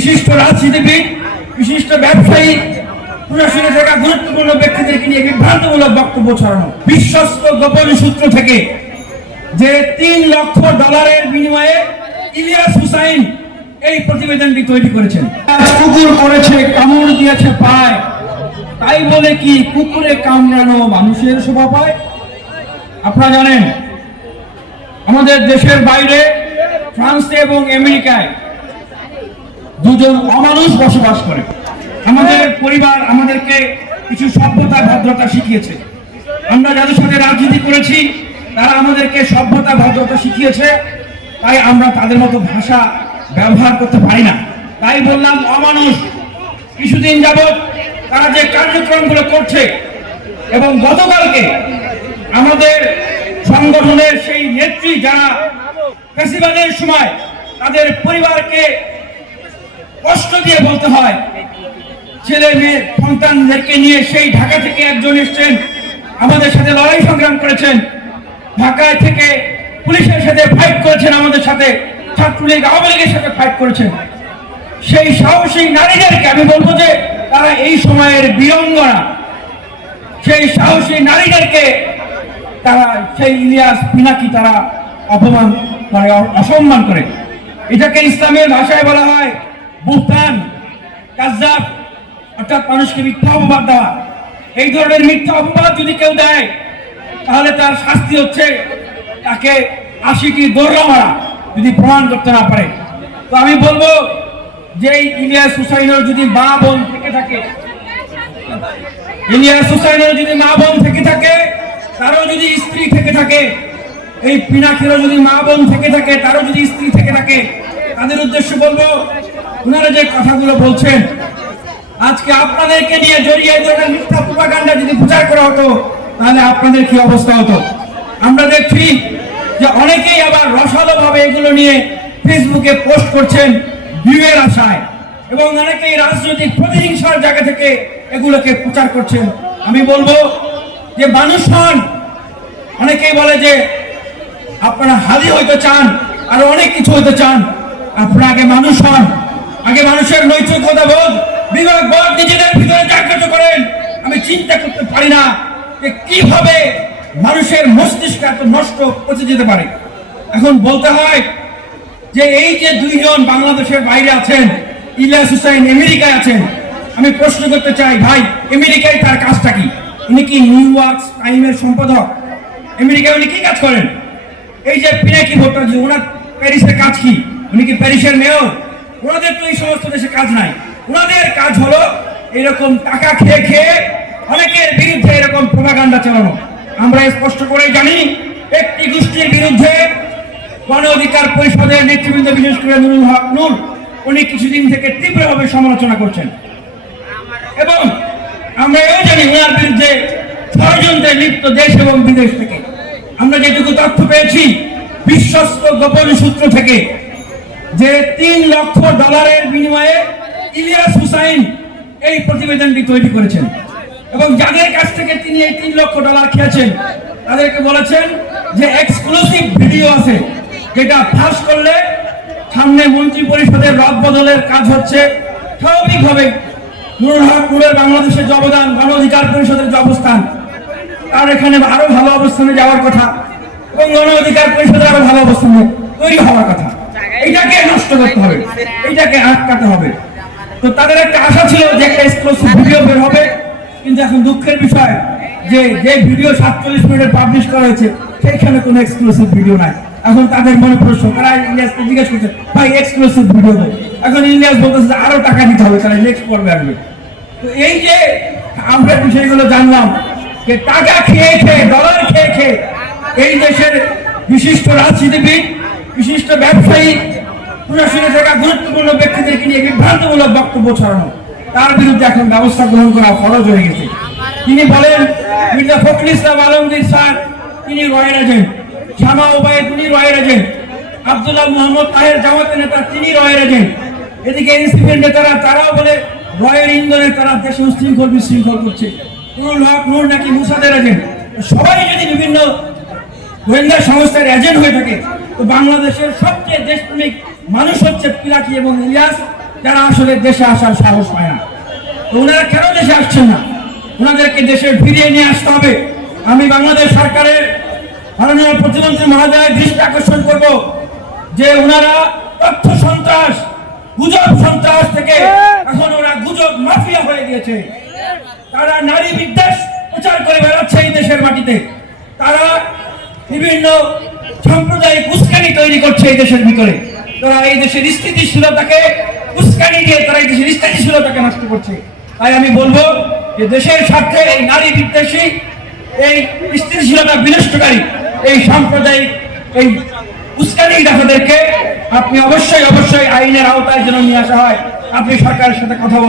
বিশিষ্ট রাজনীতিবিদ, বিশিষ্ট ব্যবসায়ী, প্রশাসনে থাকা গুরুত্বপূর্ণ ব্যক্তিদেরকে নিয়ে বিভ্রান্তমূলক বক্তব্য ছড়ানো, বিশ্বস্ত গোপন সূত্র থেকে যে $3 লক্ষ বিনিময়ে ইলিয়াস হুসাইন এই প্রতিবেদনটি তৈরি করেছেন। কুকুর করেছে, কামড় দিয়েছে পায়, তাই বলে কি কুকুরে কামড়ানো মানুষের শোভা পায়? আপনারা জানেন আমাদের দেশের বাইরে ফ্রান্সে এবং আমেরিকায় দুজন অমানুষ বসবাস করে। আমাদের পরিবার আমাদেরকে কিছু সভ্যতা ভদ্রতা শিখিয়েছে। আমরা যাদের সাথে রাজনীতি করেছি তারা আমাদেরকে সভ্যতা ভদ্রতা শিখিয়েছে, তাই আমরা তাদের মতো ভাষা ব্যবহার করতে পারি না। তাই বললাম অমানুষ। কিছুদিন যাবৎ তারা যে কার্যক্রমগুলো করছে এবং গতকালকে আমাদের সংগঠনের সেই নেত্রী যারা ফ্যাসিবাদের সময় তাদের পরিবারকে কষ্ট দিয়ে বলতে হয়, ছেলে মেয়ে সন্তানদেরকে নিয়ে সেই ঢাকা থেকে একজন এসছেন, আমাদের সাথে লড়াই সংগ্রাম করেছেন, ঢাকায় থেকে পুলিশের সাথে ফাইট করেছেন, আমাদের সাথে ছাত্রলীগ আওয়ামী লীগের সাথে ফাইট করেছেন। সেই সাহসী নারীদেরকে আমি বলবো যে তারা এই সময়ের বীরাঙ্গনা, সেই সাহসী নারীদেরকে তারা সেই ইলিয়াস পিনাকি তারা অপমান করে, অসম্মান করে। এটাকে ইসলামের ভাষায় বলা হয় বুহতান, কাযযাব, অর্থাৎ মানুষকে মিথ্যা অপবাদ দেওয়া। এই ধরনের মিথ্যা অপবাদ যদি কেউ দেয় তাহলে তার শাস্তি হচ্ছে তাকে 80টি দৌড়া মারা, যদি প্রমাণ করতে না পারে। তো আমি বলবো যে ইলিয়াস হুসাইনের যদি মা বোন থেকে থাকে, ইলিয়াস হুসাইনের যদি মা বোন থেকে থাকে, তারও যদি স্ত্রী থেকে থাকে, এই পিনাকিরও যদি মা বোন থেকে থাকে, তারও যদি স্ত্রী থেকে থাকে, তাদের উদ্দেশ্যে বলবো ওনারা যে কথাগুলো বলছেন আজকে আপনাদেরকে নিয়ে জড়িয়ে ধরনের মিথ্যা প্রপাগান্ডা যদি প্রচার করা হতো তাহলে আপনাদের কি অবস্থা হতো? আমরা দেখছি যে অনেকেই আবার রসালো ভাবে এগুলো নিয়ে ফেসবুকে পোস্ট করছেন ভিউয়ের আশায়, এবং অনেকেই রাজনৈতিক প্রতিহিংসার জায়গা থেকে এগুলোকে প্রচার করছেন। আমি বলবো যে মানুষ হন। অনেকেই বলে যে আপনারা হাজি হইতে চান, আরো অনেক কিছু হইতে চান, আপনারা আগে মানুষ হন, আগে মানুষের নৈতিকতা বোধ, বিবেক বোধ নিজেদের ভিতরে জাগ্রত করেন। আমি চিন্তা করতে পারি না যে কিভাবে মানুষের মস্তিষ্ক এত নষ্ট করতে যেতে পারে। এখন বলতে হয় যে এই যে দুইজন বাংলাদেশের বাইরে আছেন, ইলিয়াস হুসাইন আমেরিকায় আছেন, আমি প্রশ্ন করতে চাই ভাই আমেরিকায় তার কাজটা কি? উনি কি নিউ ইয়র্ক টাইমের সম্পাদক? আমেরিকায় উনি কি কাজ করেন? এই যে পিনাকি ভট্টাচার্য, ওনার প্যারিসের কাজ কি? উনি কি প্যারিসের মেয়র? ওনাদের তো এই সমস্ত দেশে কাজ নাই। ওনাদের কাজ হলো এরকম টাকা খেয়ে খেয়ে অনেকের বিরুদ্ধে এরকম প্রপাগান্ডা চালানো। আমরা স্পষ্ট করে জানি একটি গোষ্ঠীর বিরুদ্ধে গণ অধিকার পরিষদের নেতৃবৃন্দ, বিশেষ করে নুরুল হক নূর, উনি কিছুদিন থেকে তীব্রভাবে সমালোচনা করছেন, এবং আমরা এও জানি ওনার বিরুদ্ধে ষড়যন্ত্রে লিপ্ত দেশ এবং বিদেশ থেকে। আমরা যেটুকু তথ্য পেয়েছি বিশ্বস্ত গোপন সূত্র থেকে যে $3 লক্ষ বিনিময়ে ইলিয়াস হুসাইন এই প্রতিবেদনটি তৈরি করেছেন, এবং যাদের কাছ থেকে তিনি এই $3 লক্ষ খেয়েছেন তাদেরকে বলেছেন যে এক্সক্লুসিভ ভিডিও আছে, যেটা ফাঁস করলে সামনে মন্ত্রী পরিষদের রদ বদলের কাজ হচ্ছে। স্বাভাবিকভাবে নুরুল হক নূরের বাংলাদেশের যে অবদান, গণ অধিকার পরিষদের যে অবস্থান, তার এখানে আরো ভালো অবস্থানে যাওয়ার কথা, এবং গণ অধিকার পরিষদের আরো ভালো অবস্থানে তৈরি হওয়ার কথা। এইটাকে নষ্ট করতে হবে, এইটাকে আটকাতে হবে। তো তাদের একটা আশা ছিল যে একটা এক্সক্লুসিভ ভিডিও বের হবে, কিন্তু এখন দুঃখের বিষয় যে যে ভিডিও 47 মিনিটের পাবলিশ করা হয়েছে সেইখানে কোনো এক্সক্লুসিভ ভিডিও নাই। এখন তাদের মনে প্রশ্ন, তারা ইলিয়াসকে জিজ্ঞেস করছে ভাই এক্সক্লুসিভ ভিডিও দেয়, এখন ইলিয়াস বলতেছে আরো টাকা দিতে হবে, তারা নেক্সট পর্বে আসবে। তো এই যে আমরা বিষয়গুলো জানলাম যে টাকা খেয়ে খেয়ে, ডলার খেয়ে খেয়ে এই দেশের বিশিষ্ট রাজনীতিবিদ, বিশিষ্ট ব্যবসায়ী, প্রশাসনে থাকা গুরুত্বপূর্ণ ব্যক্তিদেরকে নিয়ে বিভ্রান্তমূলক বক্তব্য ছড়ানো, তার বিরুদ্ধে এখন ব্যবস্থা গ্রহণ করা ফরজ হয়ে গেছে। তিনি বলেন মির্জা ফখরুল ইসলাম আলমগীর স্যার তিনি রয়ের এজেন্ট, শামা ওবায়েদ উনি রয়ের এজেন্ট, আব্দুল্লাহ মোহাম্মদ তাহের জামাতের নেতা তিনি রয়ের এজেন্ট, এদিকে এনসিপির নেতারা তারাও বলে রয়ের ইন্ধনে তারা দেশে উশৃঙ্খল বিশৃঙ্খল করছে। নুরুল হক নূর নাকি মুসাদের এজেন্ট। সবাই যদি বিভিন্ন গোয়েন্দা সংস্থার এজেন্ট হয়ে থাকে তো বাংলাদেশের সবচেয়ে দেশপ্রেমিক মানুষ হচ্ছে পিনাকি এবং ইলিয়াস, যারা আসলে দেশে আসার সাহস পায় না। তো ওনারা কেন দেশে আসছেন না? ওনাদেরকে দেশে ফিরিয়ে নিয়ে আসতে হবে। আমি বাংলাদেশ সরকারের মাননীয় প্রতিমন্ত্রী মহোদয়ের দৃষ্টি আকর্ষণ করব যে ওনারা তথ্য সন্ত্রাস, গুজব সন্ত্রাস থেকে এখন ওরা গুজব মাফিয়া হয়ে গিয়েছে। তারা নারী বিদ্বেষ প্রচার করে বেড়াচ্ছে এই দেশের মাটিতে। তারা বিভিন্ন সাম্প্রদায়িক উস্কানি তৈরি করছে এই দেশের ভিতরে। তারা এই দেশের স্থিতিশীলতাকে উস্কানি দিয়ে তারা এই দেশের স্থিতিশীলতাকে নষ্ট করছে। তাই আমি বলবো যে দেশের স্বার্থে এই নারী বিদ্বেষী, এই স্থিতিশীলতা বিনষ্টকারী, এই সাম্প্রদায়িক, এই উস্কানি দাতাদেরকে আপনি অবশ্যই আইনের আওতায় যেন নিয়ে আসা হয়। আপনি সরকারের সাথে কথা বলুন।